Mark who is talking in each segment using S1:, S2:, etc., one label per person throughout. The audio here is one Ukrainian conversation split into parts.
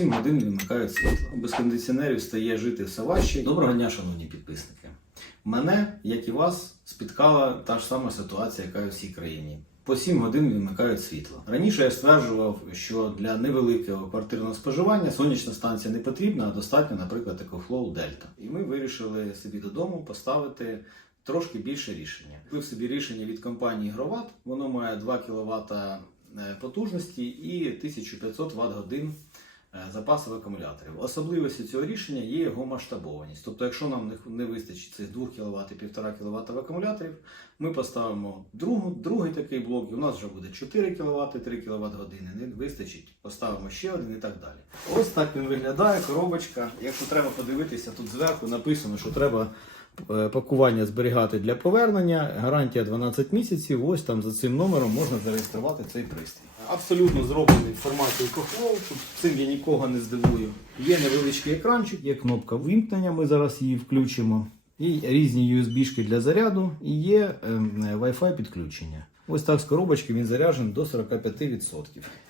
S1: 7 годин вимикають світло. Без кондиціонерів стає жити все важче. Доброго дня, шановні підписники. Мене, як і вас, спіткала та ж сама ситуація, яка і в всій країні. По 7 годин вимикають світло. Раніше я стверджував, що для невеликого квартирного споживання сонячна станція не потрібна, а достатньо, наприклад, EcoFlow Delta. І ми вирішили собі додому поставити трошки більше рішення. Купив собі рішення від компанії Гроват, воно має 2 кВт потужності і 1500 Вт годин е, запасів акумуляторів. Особливістю цього рішення є його масштабованість. Тобто, якщо нам не- вистачить цих 2 кВт і 1,5 кВт акумуляторів, ми поставимо другу, другий такий блок, і у нас вже буде 4 кВт, 3 кВт години. Не вистачить, поставимо ще один і так далі. Ось так він виглядає, коробочка. Якщо треба подивитися, тут зверху написано, що треба пакування зберігати для повернення. Гарантія 12 місяців. Ось там за цим номером можна зареєструвати цей пристрій. Абсолютно зроблений форматі. Тут цим я нікого не здивую. Є невеличкий екранчик, є кнопка вимкнення. Ми зараз її включимо. І різні USB-шки для заряду, і є ем, Wi-Fi підключення. Ось так з коробочки він заряджений до 45%.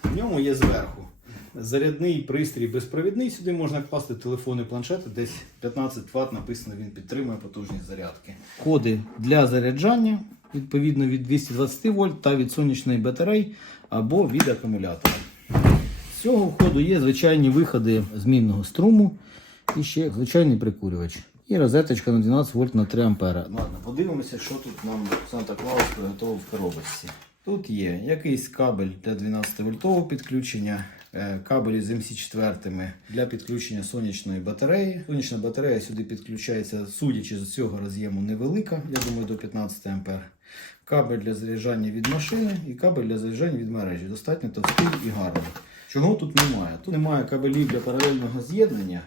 S1: В ньому є зверху зарядний пристрій безпровідний. Сюди можна класти телефони, планшети. Десь 15 Вт написано, він підтримує потужність зарядки. Коди для заряджання відповідно від 220 вольт та від сонячної батареї або від акумулятора. З цього входу є звичайні виходи змінного струму і ще звичайний прикурювач. І розеточка на 12 вольт на 3 ампера. Ладно, подивимося, що тут нам Санта Клаус приготував в коробочці. Тут є якийсь кабель для 12 вольтового підключення, кабелі з МС4 для підключення сонячної батареї. Сонячна батарея сюди підключається, судячи з цього роз'єму, невелика, я думаю, до 15 ампер. Кабель для заряджання від машини і кабель для заряджання від мережі. Достатньо товстий і гарний. Чого тут немає? Тут немає кабелів для паралельного з'єднання.